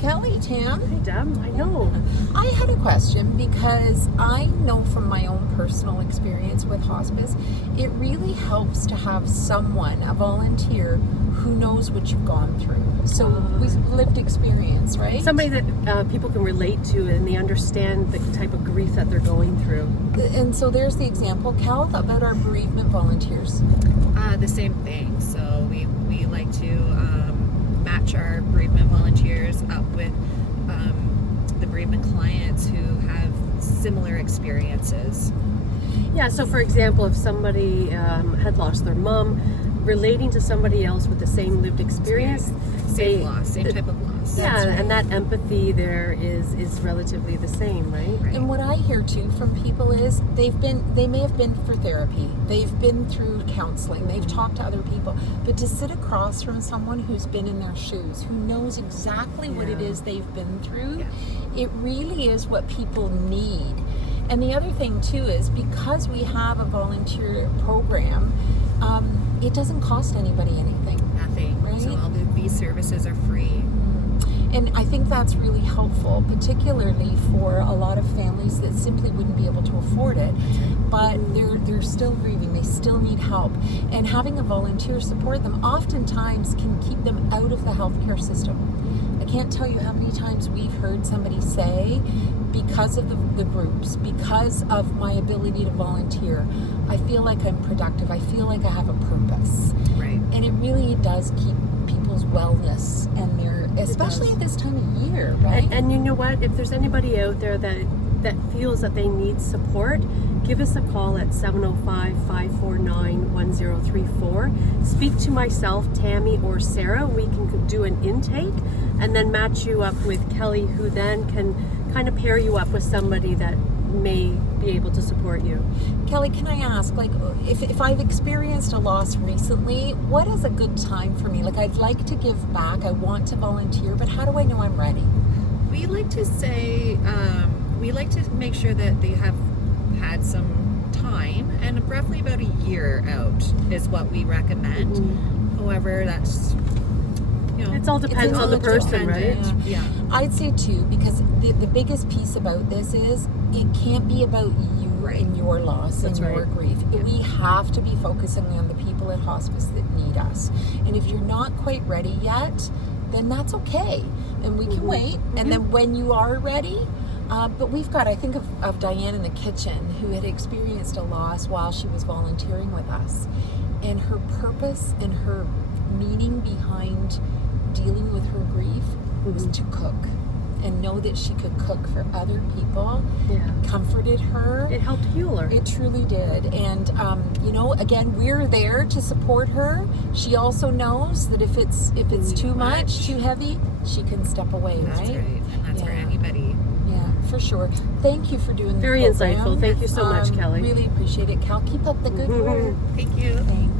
Kelly, Tam. Hey, Deb, I know. I had a question because I know from my own personal experience with hospice, it really helps to have someone, a volunteer, who knows what you've gone through. So with lived experience, right? Somebody that people can relate to and they understand the type of grief that they're going through. And so there's the example, Cal, about our bereavement volunteers. The same thing. So we like to match our bereavement volunteers up with the bereavement clients who have similar experiences. Yeah, so for example, if somebody had lost their mom, relating to somebody else with the same lived experience, Same loss, same type of loss. Yeah, That's right. and that empathy there is relatively the same, right? And what I hear too from people is they may have been for therapy, they've been through counseling, they've talked to other people, but to sit across from someone who's been in their shoes, who knows exactly what it is they've been through, it really is what people need. And the other thing too is because we have a volunteer program, it doesn't cost anybody anything. Nothing. Right? So all these services are free. And I think that's really helpful, particularly for a lot of families that simply wouldn't be able to afford it. But they're still grieving, they still need help. And having a volunteer support them oftentimes can keep them out of the healthcare system. I can't tell you how many times we've heard somebody say, because of the groups, because of my ability to volunteer, I feel like I'm productive, I feel like I have a purpose. Right. And it really does keep people's wellness and their, especially at this time of year, right? And you know what? If there's anybody out there that feels that they need support, give us a call at 705-549-1034. Speak to myself, Tammy, or Sarah. We can do an intake and then match you up with Kelly, who then can kind of pair you up with somebody that may be able to support you. Kelly, can I ask, like, if I've experienced a loss recently, what is a good time for me? Like, I'd like to give back, I want to volunteer, but how do I know I'm ready? We like to say, we like to make sure that they have had some time, and roughly about a year out is what we recommend. However, that's, you know, It all depends on the person, right? Yeah. I'd say too, because the biggest piece about this is it can't be about you and your loss That's and your right. grief. We have to be focusing on the people at hospice that need us. And if you're not quite ready yet, then that's okay. And we can wait. And then when you are ready, but we've got, I think of Diane in the kitchen, who had experienced a loss while she was volunteering with us. And her purpose and her meaning behind dealing with her grief was to cook and know that she could cook for other people. Comforted her. It helped heal her. It truly did. And you know, again, we're there to support her. She also knows that if it's too much, too heavy, she can step away. That's right. And that's for anybody. Yeah, for sure. Thank you for doing the Very program. insightful. Thank you so much, Kelly. Really appreciate it, Cal. Keep up the good work. Thank you. Thanks.